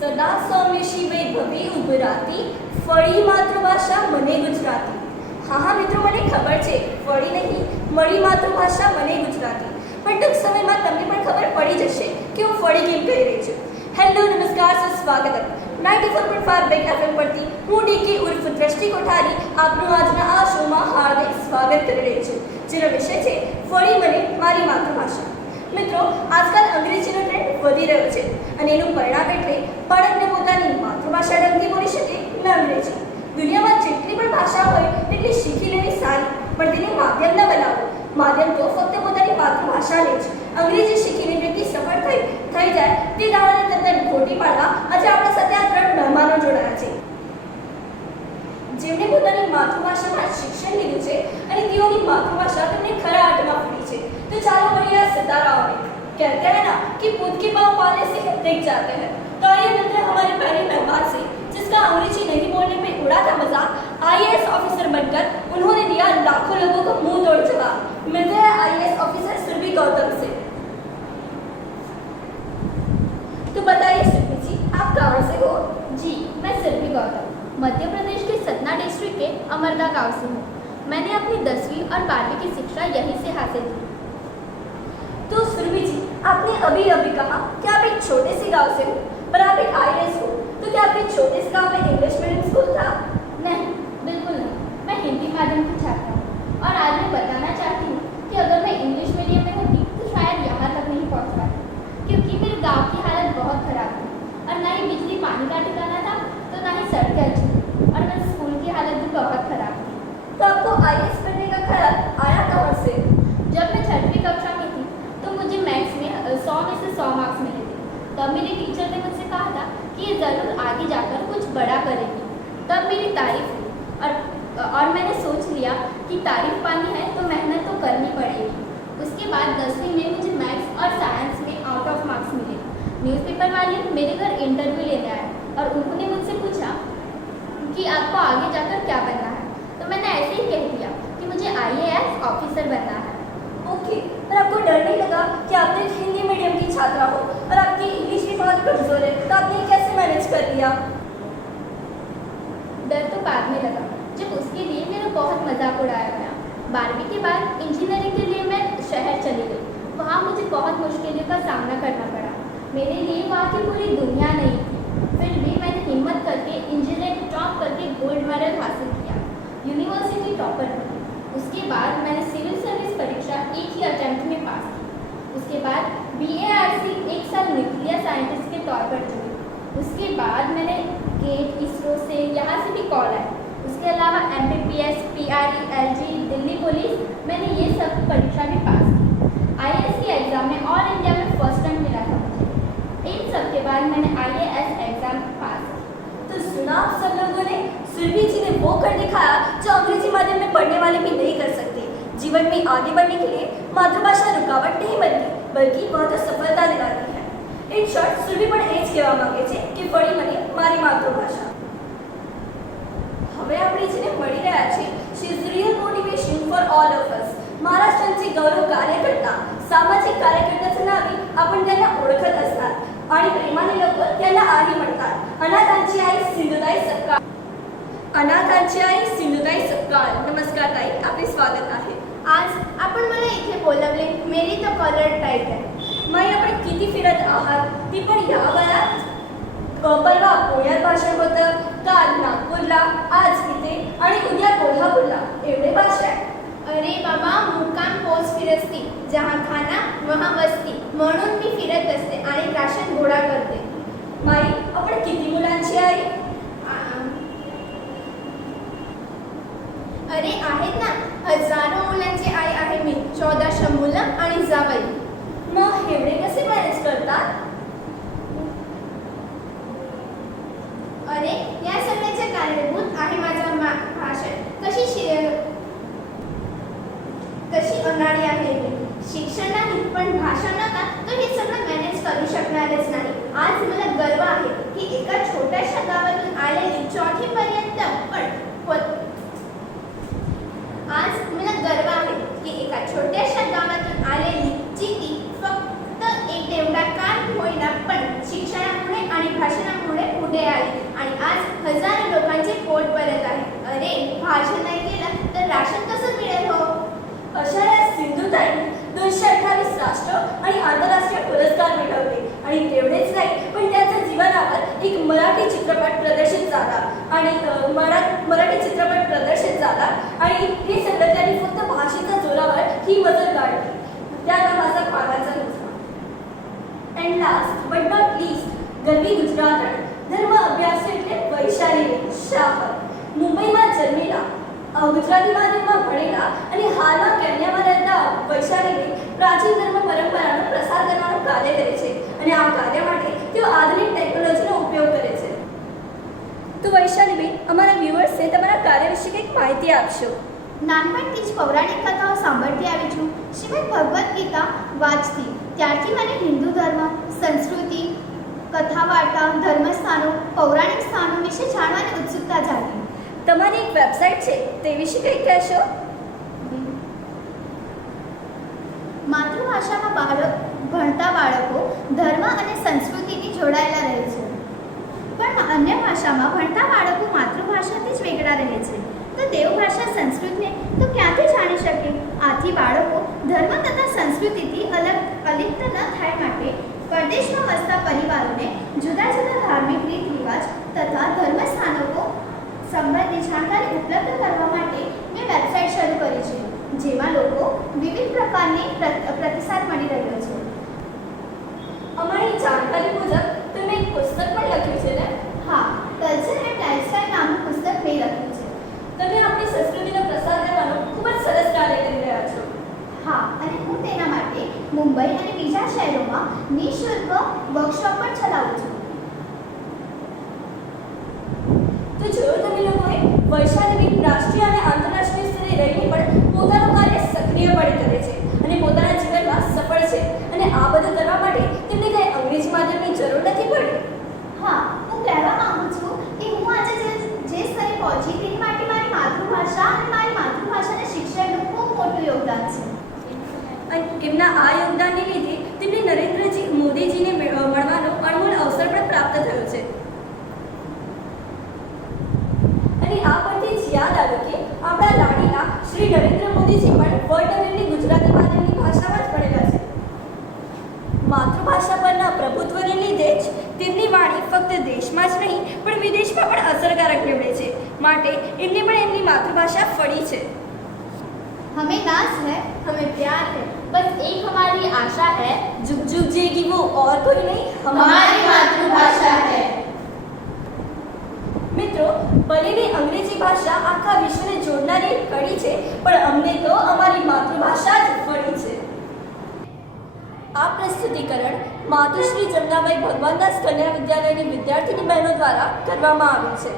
સદા સૌમ્યશી વૈભવી ઉભરાતી, ફળી માતૃભાષા મને ગુજરાતી. હા હા, મિત્રો, મને ખબર છે, ફળી નહીં, મળી માતૃભાષા મને ગુજરાતી. પણ ટૂંક સમયમાં તમને પણ ખબર પડી જશે કે હું ફળી કેમ કહી રહી છું. હેલો, નમસ્કાર સર સ્વાગત ninety four point five big FM પરથી હું ડીકે ઉર્ફ દ્રષ્ટિ કોઠારી આપનું આજના આ શોમાં હાર્દિક સ્વાગત કરી રહી છું, જેનો વિષય છે, ફળી મને મારી માતૃભાષા. મિત્રો, આજકાલ અંગ્રેજીનો ટ્રેન્ડ વધી રહ્યો છે અને એનું પરિણામ એટલે બાળકને પોતાની માતૃભાષા ઢંગથી બોલી શકે જ્ઞાન રહે છે. દુનિયામાં જેટલી પણ ભાષા હોય, એટલી શીખી લેવી સારી. પણ તેને માધ્યમ ન બનાવો. માધ્યમ તો ફક્ત પોતાની માતૃભાષાને છે. અંગ્રેજી શીખીને વ્યક્તિ સફળ થઈ થઈ જાય, તે દાવાને તદ્દન ખોટી પાડવા આજે આપણા સાથે આ ત્રણ મહેમાનો જોડાયા છે. જેમણે પોતાની માતૃભાષામાં શિક્ષણ લીધું છે અને તેઓની માતૃભાષા તેમને ખરા અર્થમાં ફરી છે. તો ચાલો મળીએ સતારાઓને. कहते हैं ना कि पूत के पाँव पाले से दिख जाते हैं। तो आइए मिलते हैं हमारे पहले मेहमान से जिसका अंग्रेज़ी नहीं बोलने पे उड़ा था मज़ाक। आईएएस ऑफिसर बनकर उन्होंने दिया लाखों लोगों को मुँह तोड़ जवाब। मिलते हैं आईएएस ऑफिसर सुरभि गौतम से। तो बताइए सुरभि जी आप कहाँ से हो? जी मैं सुरभि गौतम मध्य प्रदेश के सतना डिस्ट्रिक्ट के अमरदा गाँव से हूँ। मैंने अपनी दसवीं और बारहवीं की शिक्षा यहीं से हासिल की। तो सुरभि अभी अभी कहा कि आप एक छोटे से गाँव से हो? पर आप एक आईएएस हो। तो क्या आपके छोटे से गाँव में इंग्लिश मीडियम स्कूल था? नहीं, बिल्कुल नहीं। मैं हिंदी माध्यम की छात्रा हूँ। और आज मैं बताना चाहती हूँ कि अगर मैं इंग्लिश मीडियम में होती तो शायद यहाँ तक नहीं पहुँच पाती। क्योंकि मेरे गाँव की हालत बहुत ख़राब थी। और ना ही बिजली पानी का ठिकाना था तो ना ही सड़कें अच्छी थी और मेरे स्कूल की हालत भी बहुत ख़राब थी तो आपको आईएएस बनने का ख्याल आया कहाँ से जब मैं छठवीं कक्षा में थी तो मुझे मैथ्स में सौ में से सौ मार्क्स मिले थे तब मेरे टीचर ने मुझसे कहा था ये ज़रूर आगे जाकर कुछ बड़ा करेगी। तब मेरी तारीफ़ और और मैंने सोच लिया कि तारीफ़ पानी है तो मेहनत तो करनी पड़ेगी। उसके बाद दसवीं में मुझे मैथ्स और साइंस में आउट ऑफ़ मार्क्स मिले। न्यूज़पेपर वाले मेरे घर इंटरव्यू लेने आए और उन्होंने मुझसे पूछा कि आपको आगे जाकर क्या बनना है? तो मैंने ऐसे ही कह दिया कि मुझे आईएएस ऑफिसर बनना है। ओके, पर आपको डर नहीं लगा कि आप तो एक हिंदी मीडियम की छात्रा हो और आपकी इंग्लिश भी बहुत कमज़ोर है? तो आपने कैसे मैनेज कर लिया डर तो बाद में लगा, जब उसके लिए मेरा बहुत मज़ाक उड़ाया गया। बारहवीं के बाद इंजीनियरिंग के लिए मैं शहर चली गई। वहाँ मुझे बहुत मुश्किलों का सामना करना पड़ा। मेरे लिए वहाँ की पूरी दुनिया नहीं थी। फिर भी मैंने हिम्मत करके इंजीनियरिंग टॉप करके गोल्ड मेडल हासिल किया। यूनिवर्सिटी टॉपर बनी। उसके बाद मैंने सिविल सर्विस परीक्षा एक ही अटेम्प्ट में पास की। उसके बाद बी एक साल न्यूक्लियर साइंटिस्ट के तौर पर जुड़ी उसके बाद मैंने गेट इसरो से यहाँ से भी कॉल आए उसके अलावा M P P S P R E L G Delhi police मैंने ये सब परीक्षा भी पास की। आई एस के एग्ज़ाम में ऑल इंडिया में फ़र्स्ट रैंक मिला था मुझे। इन सब के बाद मैंने आई ए एस एग्ज़ाम पास की। तो सुना आप सब लोगों ने? सुरभि जी ने वो कर दिखाया जो अंग्रेज़ी माध्यम में पढ़ने वाले भी नहीं कर सकते। जीवन में आगे बढ़ने के लिए मातृभाषा रुकावट नहीं बनती, बल्कि वह तो सफलता दिलाती है। ઇન શોર્ટ સુરભી પણ એ જ કહેવા માંગે છે કે ફળી મને મારી માતૃભાષા હવે આપણે જેને મળી રહ્યા છે she is real motivation for all of us महाराष्ट्रांचे गौरव कार्यकर्ता सामाजिक कार्यकर्ता नावे आपण त्यांना ओळखत असतात आणि प्रेमाने लोक त्यांना आई म्हणतात अनाथांची आई सिंधुताई सपकाळ अनाथांची आई सिंधुताई सपकाळ नमस्कार ताई आपले स्वागत आहे आज आपण मला इथे बोलवले मेरी तर कॉलर टाईट आहे माई आपण किती फिरत आहात? ती पण या वयात? परवा पुण्यात भाषण होतं. काल नागपूरला आज इथे. आणि उद्या कोल्हापूरला. एवढे भाषण अरे बाबा मुक्काम पोच फिरस्ती. जहा खाना वहा वस्ती म्हणून मी फिरत असते आणि राशन गोळा करते. माई आपण किती मुलांची आई? अरे आहेत ना. हजारो मुलांची आई आहे मी. चौदाशे मुलं आणि जावई मग एवढे कसे करतात. अरे या सगळ्याचे कारणीभूत आहे माझं भाषण. कशी कशी अनाडी आहे मी? शिक्षण नाही पण भाषा नका तर हे सगळं मॅनेज करू शकणारच नाही. आज मला गर्व आहे की एका छोट्याशा गावातून आलेली चौथीपर्यंत पण पण- आज मला गर्व आहे की एका छोट्याशा गावातून आलेली जी की फक्त एक तेवढा काळ होईना पण शिक्षणामुळे आणि भाषणामुळे पुढे आले आणि आज हजारो लोकांचे पोट भरत आहे. अरे भाषण नाही केलं तर राशन कसं मिळेल हो? अशा या सिंधुताई दोनशे अठ्ठावीस राष्ट्र आणि आंतरराष्ट्रीय पुरस्कार मिळवले. आणि तेवढेच नाही पण त्याच्या जीवनावर एक मराठी चित्रपट प्रदर्शित झाला. आणि मरा मराठी चित्रपट प्रदर्शित झाला. आणि हे सगळं त्यांनी फक्त भाषेच्या जोरावर ही मजल काढली त्याला माझा पागाचा नुकसान and last but not least garbi Gujarat ધર્મ અભ્યાસ એટલે વૈશાલી શાહ મુંબઈમાં જન્મેલા ગુજરાતી માધ્યમમાં ભણેલા અને હાલમાં કેન્યામાં રહેતા વૈશાલીને પ્રાચીન ધર્મ પરંપરાનો પ્રસાર કરવાનું કાર્ય કરે છે અને આ કાર્ય માટે તેઓ આધુનિક ટેકનોલોજીનો ઉપયોગ કરે છે. તો વૈશાલીબેન, અમારા વ્યુઅર્સને તમારા કાર્ય વિશે કંઈક માહિતી આપશો? નાનપણથી જ પૌરાણિક કથાઓ સાંભળતી આવી છું. શ્રીમદ ભગવદ્ ગીતા વાંચતી. ત્યારથી મને હિન્દુ ધર્મ, સંસ્કૃતિ કથા વાર્તા ધર્મસ્થાનો પૌરાણિક સ્થાનો વિશે જાણવાની ઉત્સુકતા જાગી. તમારી એક વેબસાઇટ છે તે વિશે કંઈક કહેશો? માતૃભાષામાં બાળક ભણતા બાળકો ધર્મ અને સંસ્કૃતિથી જોડાયેલા રહે છે. પણ અન્ય ભાષામાં ભણતા બાળકો માતૃભાષાથી જ વેગળા રહે છે. તો દેવભાષા સંસ્કૃતને તો ક્યાંથી જાણી શકે? આથી બાળકો ધર્મ તથા સંસ્કૃતિથી અલગ અલિપ્ત ન થાય માટે પરદેશમાં વસતા પરિવારોને જુદા જુદા ધાર્મિક રીત રિવાજ તથા ધર્મ સ્થાનકો સંબંધી જાણકારી ઉપલબ્ધ કરવા માટે મેં વેબસાઇટ શરૂ કરી છે, જેમાં લોકો વિવિધ પ્રકારની પ્રત- પ્રતિસાદ મળી રહ્યો છે. અમારી જાણકારી મુજબ તમે એક પુસ્તક પણ લખ્યું છે ને હા કલ્ચર એન્ડ લાઇફસ્ટાઇલ નામનું પુસ્તક મેં લખ્યું છે તમે આપણી સંસ્કૃતિનો પ્રસાર કરવાનો ખૂબ જ સરસ કાર્ય કરી રહ્યા છો હા અને હું તેના માટે મુંબઈ અને બીજા શહેરોમાં નિઃશુલ્ક વર્કશોપ પણ ચલાવું છું. તો જોયું તમે લોકોએ વૈશાલીબેન રાષ્ટ્રીય અને આંતરરાષ્ટ્રીય સ્તરે રહીને પણ પોતાનું કાર્ય સક્રિયપણે કરે છે. અને પોતાના જીવનમાં સફળ છે અને આ બધું કરવા માટે તેમને કંઈ અંગ્રેજી માધ્યમની જરૂર નથી પડી હા હું કહેવા માંગુ છું કે હું આજે જે જે સ્તરે પહોંચી તેની માટે મારી માતૃભાષા અને મારી માતૃભાષાના શિક્ષણનું ખૂબ મોટું યોગદાન છે અને એમના આ યોગદાનને લીધે તેમને નરેન્દ્રજી મોદીજીને મે- અ, મળવાનો અણમોલ અવસર પણ પ્રાપ્ત થયો છે અને આ પરથી જ યાદ આવ્યું કે આપણા લાડીલા શ્રી નરેન્દ્ર મોદીજી પણ વર્લ્ડ લેવલની ગુજરાતી માધ્યમની ભાષામાં જ ભણેલા છે માતૃભાષા પરના પ્રભુત્વને લીધે જ તેમની વાણી ફક્ત દેશમાં જ નહીં પણ વિદેશમાં પણ અસરકારક નીવડે છે માટે એમને પણ એમની માતૃભાષા ફળી છે हमें नाज है हमें प्यार है बस एक हमारी आशा है जुग जुग जिएगी वो और कोई नहीं हमारी मातृभाषा है મિત્રો ભલેની અંગ્રેજી ભાષા આખા વિશ્વને જોડનારી કડી છે, પણ અમને તો અમારી માતૃભાષા જ ફળી છે. આ પ્રસ્તુતિકરણ માતુશ્રી જમનાબાઈ ભગવાનદાસ કન્યા વિદ્યાલયની વિદ્યાર્થીની બહેનો દ્વારા કરવામાં આવ્યું છે.